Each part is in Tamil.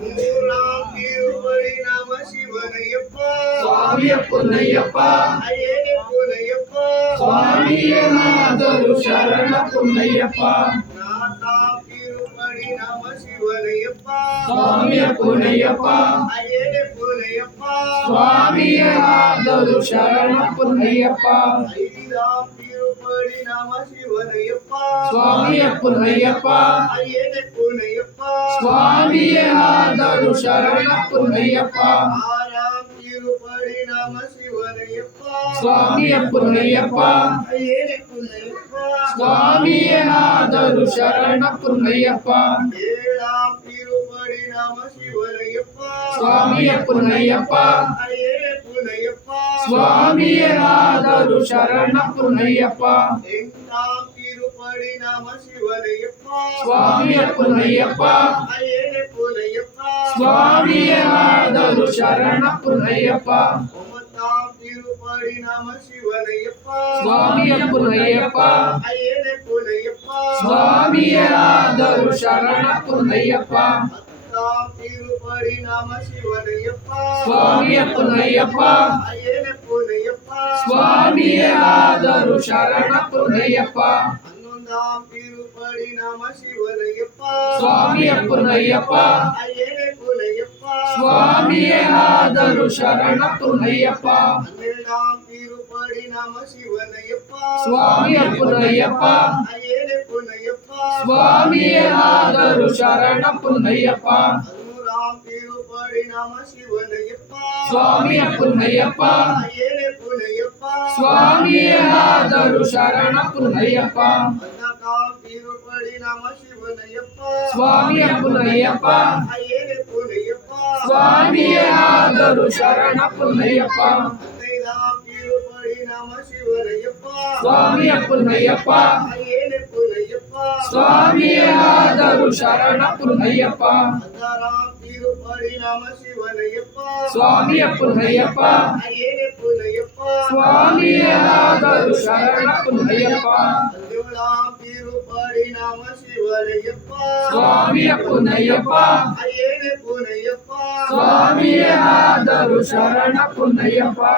மூலாம் திருப்படி நம சிவனையப்பா சுவாமிய பொன்னையப்பா ஐயனே பொன்னையப்பா சுவாமியே நாதரு சரண பொன்னையப்பா நாலாம் திருப்படி நம சிவனையப்பா சுவாமிய பொன்னையப்பா ஐயனே பொன்னையப்பா சுவாமியே நாதரு சரண பொன்னையப்பா ஐந்தாம் திருப்படி நம சிவனையப்பா சுவாமிய பொன்னையப்பா ஐயனே பொன்னையப்பா சுவாமியே நாதரு சரண பொன்னையப்பா ஆறாம் திருப்படி நம சிவனையப்பா சுவாமிய பொன்னையப்பா ஐயனே பொன்னையப்பா சுவாமியே நாதரு சரண பொன்னையப்பா ஏழாம் திருப்படி நம சிவனையப்பா சுவாமிய பொன்னையப்பா ஐயனே பொன்னையப்பா சுவாமியே நாதரு சரண பொன்னையப்பா எட்டாம் திருப்படி நம சிவனையப்பா சுவாமிய பொன்னையப்பா ஐயனே பொன்னையப்பா சுவாமியே நாதரு சரண பொன்னையப்பா ஒன்பதாம் திருப்படி நம சிவனையப்பா சுவாமிய பொன்னையப்பா ஐயனே பொன்னையப்பா சுவாமியே நாதரு சரண பொன்னையப்பா பத்தாம் திருப்படி நம சிவனையப்பா சுவாமிய பொன்னையப்பா ஐயனே பொன்னையப்பா சுவாமியே நாதரு சரண பொன்னையப்பா பன்னெண்டாம் திருப்படி நம சிவனையப்பா சுவாமிய பொன்னையப்பா ஐயனே பொன்னையப்பா சுவாமியே நாதரு சரண பொன்னையப்பா பன்னிரண்டாம் திருப்படி நம சிவனையப்பா சுவாமிய பொன்னையப்பா ஐயனே பொன்னையப்பா சுவாமியே நாதரு சரண பொன்னையப்பா பதினோராம் திருப்படி நம சிவனையப்பா சுவாமிய பொன்னையப்பா ஐயனே பொன்னையப்பா சுவாமியே நாதரு சரண பொன்னையப்பா பதினாறாம் திருப்படி நம சிவனையப்பா சுவாமிய பொன்னையப்பா ஐயனே பொன்னையப்பா சுவாமியே நாதரு சரண பொன்னையப்பா பதினைந்தாம் திருப்படி நம சிவனையப்பா சுவாமிய பொன்னையப்பா ஐயனே பொன்னையப்பா சுவாமியே நாதரு சரண பொன்னையப்பா பதினாறாம் திருப்படி நம சிவனையப்பா சுவாமிய பொன்னையப்பா ஐயனே பொன்னையப்பா சுவாமியே நாதரு சரண பொன்னையப்பா பதினேழாம் திருப்படி நம சிவனையப்பா சுவாமிய பொன்னையப்பா ஐயனே பொன்னையப்பா சுவாமியே நாதரு சரண பொன்னையப்பா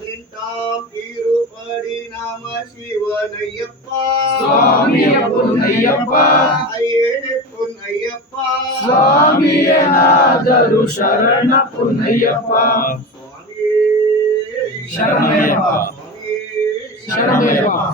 பதினெட்டாம் திருப்படி நம சிவனையப்பா சுவாமிய பொன்னையப்பா ஐயனே பொன்னையப்பா சுவாமியே நாதரு சரண பொன்னையப்பா சுவாமியே சரணமையப்பா சுவாமியே சரணமையப்பா